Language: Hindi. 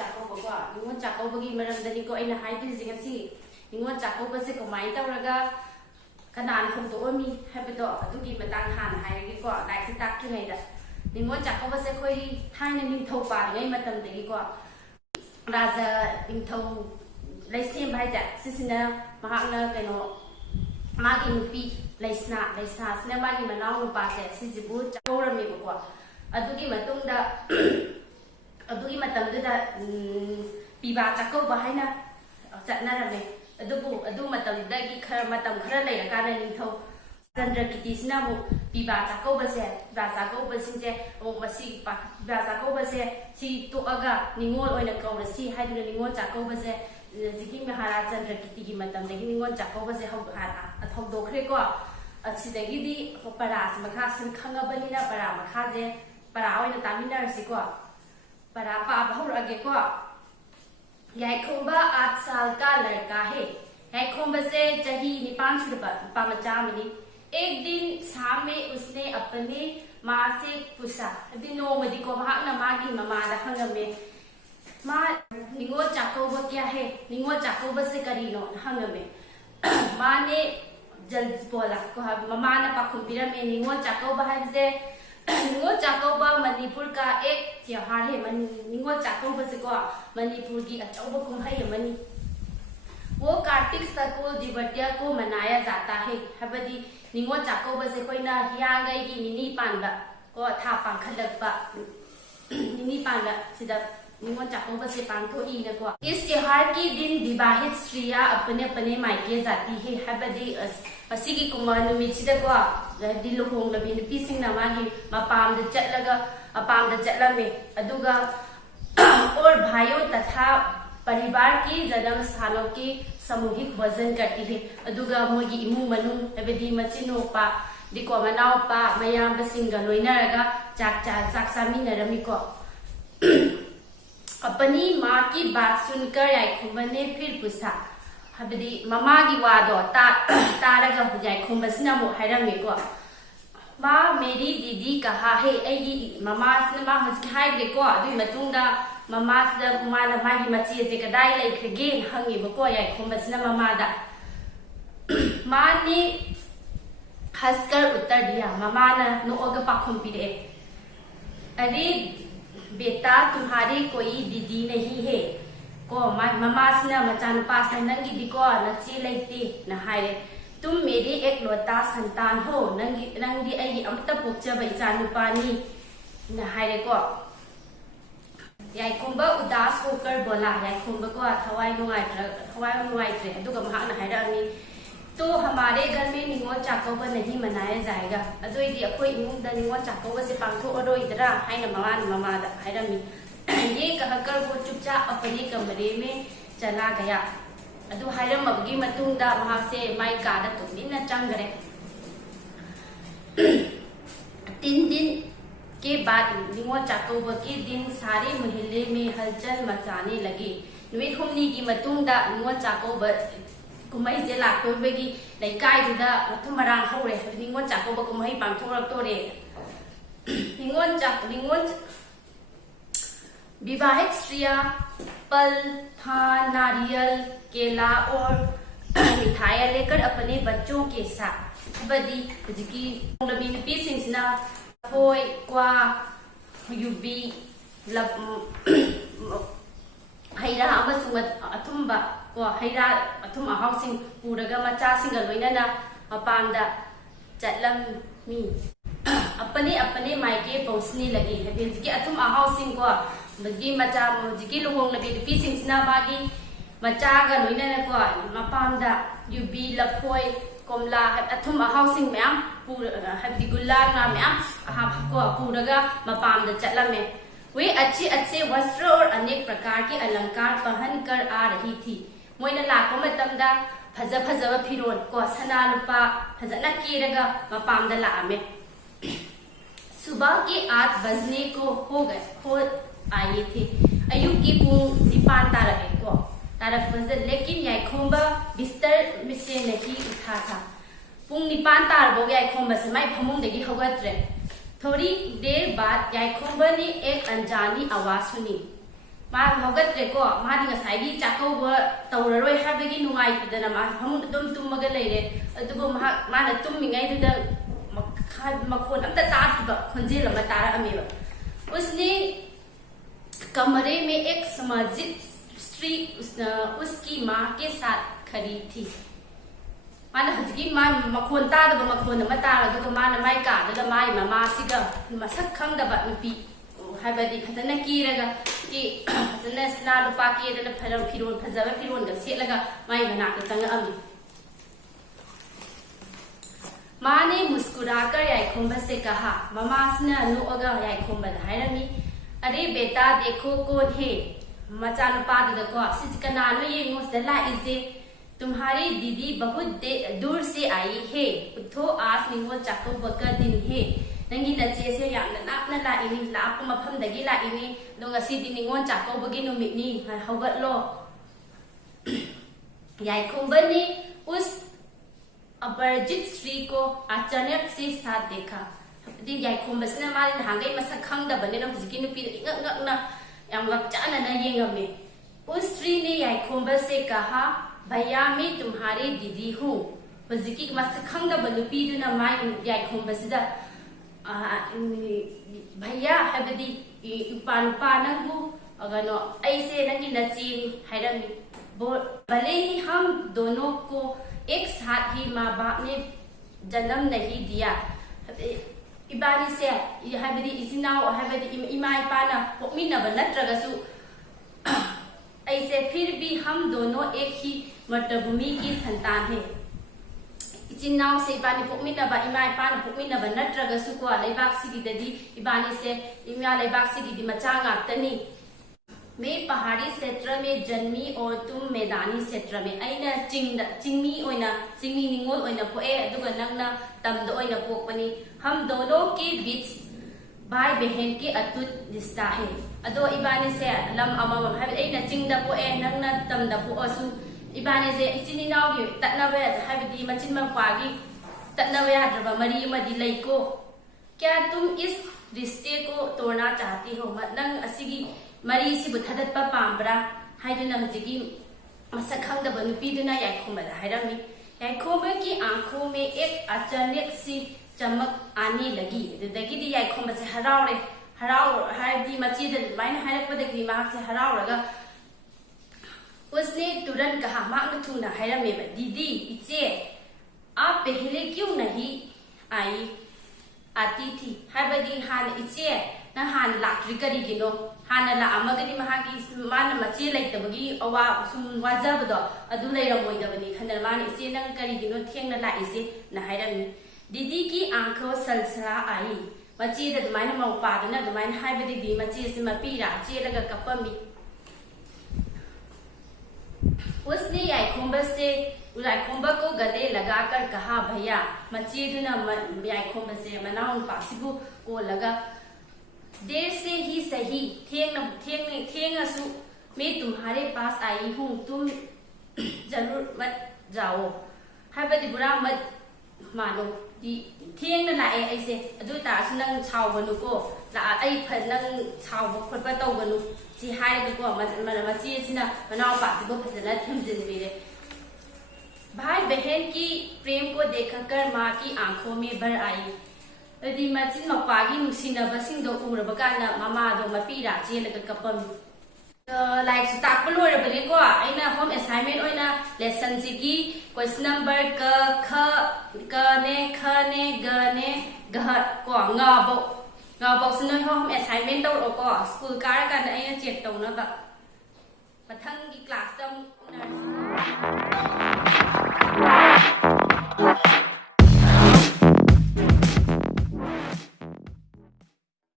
चाकौबको निंगोल चाकौबगी मरमदनिको अइना हाइदिजे ngasi निंगोल चाकौबसे कमाय तौरगा कनान होंदोमी हैबदो अदुगी मतंग हान हाइरगिको लाइक ताक्रिङैदा निंगोल चाकौबसे खोइ थाइना निंथौ पारिङै मतमदगिको राजा निंथौ लैसेम भाइजा सिसिना महाकना कनो मागी नुपी लैसना सिना मागी मनाउ नुपासे सिजिबु चाकौरमेबको अदुगी मतुंगदा अदुगी मतमदुदा पीबा चाकौबा हाइना चटनारमे अदु मतमदगी खर मतम खर लैरकाना निंथौ चंद्रकितिसिनाबु पीबा चाकौबसे पीबा चाकौबसिंजे ओ मसी पीबा चाकौबसे सि तोअगा निंगोल ओइना कौरसी हाइदुना निंगोल चाकौबसे जिकी महाराज चंद्रकितिगी मतमदगी निंगोल चाकौबसे हौदोखरेको असिदगिदी परास मखा सिन खंगबनिना परा मखाजे परा ओइना तामिनारसिको परा पाप हौरगेको याइखोंबा 8 साल का लड़का है। याइखोंबा से चही 5 सुरबा पामचामनी। एक दिन शाम में उसने अपने माँ से पूछा दिनो मदी को भागना मागी ममादा हंगमे माँ निंगोल चाकौबा क्या है निंगोल चाकौबा से करीनो हंगमे माँ ने जल्द बोला को ममा ने पाखुम पिरमे निंगोल चाकौबा है से निंगोल चाकौबा मणिपुर का एक त्योहार है निंगोल चाकौबा से को मणिपुर की अचौबा कुम्हाई मनी वो कार्तिक सकुल दिवट्या को मनाया जाता है हबदी निंगोल चाकौबा से कोई ना हियांगई की निनी पांबा को था पांखलकपा निनी पांबा सिदा निंगोल चाकौबा से पांथोई न को इस त्योहार के दिन विवाहित स्त्रियां अपने अपने मायके जाती है हबदी असिगी कुमार नुमिचिदा को दी लुहोंगलबी नुपीसिंगना मागी मपामद चटलगा अपामद चटलमे अदुगा और भाइयों तथा परिवार की जन्म स्थानों की सामूहिक भोजन करती है अदुगा मोगी इमु मनु एबदी मचिनोपा दिको मनाओपा मयामबसिंगा लोइनरगा चाक सामिनरमिको अपनी माँ की बात सुनकर याइखोंबा ने फिर पूछा हबदी ममा की वादो तारगा याइखोंबसिना मु हाइरमेको माँ मेरी दीदी कहा है ऐगी ममा सिना मा हजि हाइग्रेको अदुई मतुंगदा ममा सिदा माना मागी मची जे कदाई लैख्रेगे हंगेबको याइखोंबसिना ममादा माँ ने हंसकर उत्तर दिया ममा ने नोअगा पाखुम पिरे अरे बेटा तुम्हारी कोई दीदी नहीं है को ममा सिना मचानुपा से नंगी दिको नची लेती न हायरे तुम मेरी एक लौता संतान हो नंगी आई अमता पोचब इचानुपानी न हायरे को याइखोंबा उदास होकर बोला याइखोंबा को थवाई नुआइत्रे अदुगा महाना हायरानी तो हमारे घर में निंगोल चाकौबा नहीं मनाया जाएगा अदोइदी अखोई इमुंगदा निंगोल चाकौबा से पांथोअरोइदरा हाइना ममादा हायरमी ये कहकर वो चुपचाप अपने कमरे में चला गया अदु हायरमबगी मतुंगदा वहां से माई कादा तुमिना चंगरे 3 दिन के बाद निंगोल चाकौबा के दिन सारे मोहल्ले में हलचल मचाने लगे नुमित हुमनी की मतुंगदा निंगोल चाकौबा कुमाई जे लाकोबगी लैकाइदुदा मथुम मरांग हौरे निंगोल चाकौबा कुमाई पांथोरक्तोरे निंगोल विवाहित स्त्रियां फल फान नारियल केला और मिठाइयां लेकर अपने बच्चों के साथ बदी जिकी लबी नुपी सिंसना फोय क्वा युबी लब हैरा अमसुंग अथुंबा को हैरा अथुम अहाउसिंग पुरगा मचासिंग लोइनना मपामदा चटलमी अपने मायके पहुंचने लगे है जिकी अथुम अहाउसिंग को बगी मचा जिकी लुहोंग लबी नुपी सिंसना मागी मचागा लोइनना को मपामदा युबी लफोय कोमला अथुम अहाउसिंग मैम हबदी गुल्ला ना मैम को पुरगा मपामदा चटलमे वे अच्छे अच्छे वस्त्र और अनेक प्रकार के अलंकार पहन कर आ रही थी मोइना लाको मतमदा फजब फिरोल को सना लुपा फजना केरगा मपामदा लामे सुबह के 8 बजने को हो आए थे अयुब की पुंग 9 तारके को तारक लेकिन याइखोंबा बिस्तर में से नहीं उठा था पुंग 9 तारबो याइखोंबा से माई फमुंगदगी हौगत्रे थोड़ी देर बाद याइखोंबा ने एक अनजानी आवाज सुनी मा हौगत्रेको मादी ngसाigi chakauba tauraroi habagi nungai tadana ma hamun dum tummaga leire adugo mana tummingai duda makhon amta taatba khonjel ama tara amiba उसने कमरे में एक समाजित स्त्री उसकी माँ के साथ खड़ी थी माना हजगी माँ मखोन तादब मखोन अमा तारदुग माना माई कादुग माई ममासिगा मसक खंगदब नुपी हाइबदी फजना कीरगा कि फजना स्ना लुपा केदना फरम फिरोन फजब फिरोन ग सेलगा माई मनाक चंग अमी माँ ने मुस्कुराकर याइखोंबा से कहा ममासना नुअगा याइखोंबा धायरमी अरे बेटा देखो कौन है मचा नुपादको सिज कनानो येंगो सला इसे तुम्हारी दीदी बहुत दूर से आई है उठो आज निंगो चाकोबा का दिन है नंगी नचे से यामना नापना लाइनी लाप मफमदगी लाइनी नो ngasi di ningon चाकोबगी नुमितनी हौगतलो याइखोंबा ने उस अपरिचित स्त्री को अचानक से साथ देखा दी याइखोंबसना मारी हांगई मसक खंगदबने न हुजकी नुपी इंगक ngakna याम गपचाना न येंगमे उस स्त्री ने याइखोंबा से कहा भैया मैं तुम्हारी दीदी हूँ हुजकी मसक खंगदब नुपी दुना माई याइखोंबसदा भैया हबदी इपानुपा नंगु अगनो ऐसे नंगी नची हायरमी भले ही हम दोनों को एक साथ ही माँ बाप ने जन्म नहीं दिया इबानी से हाबदी इसिनाओ हाबदी इमा इपाना पोकमिनब नत्रगसु ऐसे फिर भी हम दोनों एक ही मर्तभूमि की संतान है इचिनाओ से इबानी पोकमिनब इमा इपाना पोकमिनब नत्रगसु को लेबाक सिगिददी इबानी से इमा लेबाक सिगिदी मचा ngaktani मैं पहाड़ी क्षेत्र में जन्मी और तुम मैदानी क्षेत्र में अइना चिंगमी ओइना चिंगमी निंगोल ओइना पोए अदुगा नंगना तमदो ओइना पोकपनी हम दोनों के बीच भाई बहन के अटूट रिश्ता है अदो इबानी से लम अमम है अइना चिंगदा पोए नंगना तमदा पोअसु इबानी से इचिनिनाव की तत्नबे हाबदी मचिन मपागी तत्नबे याद्रबा मरी मदी लैको क्या तुम इस रिश्ते को तोड़ना चाहती हो नंग असिगी मरी से बुथदत पाम्ब्रा हाइदुना हजिगी मसक खंगदब नुपीदुना याइखोंबदा हायरमी याइखोंबा की आंखों में एक अचानक सी चमक आने लगी दुदगी याइखोंबा से हरावरे हराव हाइदी मचीद माइन हायरपदगी माक से हरावरगा उसने तुरंत कहा माक थुना हायरमे दीदी इचे आप पहले क्यों नहीं आई आती थी हाइबदी हान इचे ना हान लाक्ट्री करिगिनो हाना लामगदी महागी मान मचे लेतबगी अवा सुम वाजबदो अदु लेरमोइदबनी खनर मान इचे नंग करिगिनो थेंगना लाइसे न हायरमी दीदी की आंखों सलसला आई मचे द दुमाइन मौपादना दुमाइन हाइबदी दी मचे से मपीरा चेलगा कपमी उसने याइखोंबा को गले लगाकर कहा भैया मचे दुना याइखोंबा से मनाउन पासिबु को लगा देर से ही सही थेंगसु मैं तुम्हारे पास आई हूँ तुम जरूर मत जाओ हाइबदी बुरा मत मानो थेंगना लाए ऐसे अदु तासु नंग छावबनुको ला आई नंग छावब खोटबा तौबनु सि हाइबको मचेसिना मनाव पासिबो फजना थमजिनबिरे भाई बहन की प्रेम को देखकर माँ की आंखों में भर आई यदि मचिन मपागी नुसिनबसिंगदो उरबकाना ममादो मपीरा चेलगा कपम लाइक ताकप लोरबनेको आइना होम असाइनमेंट ओइना लेसन सिगी क्वेश्चन नंबर क ख ने ख ने ग ने ग को ngabo sunoi होम असाइनमेंट तौरको स्कूल कारकाना आइना चेक तौनबा मथंगी क्लास तम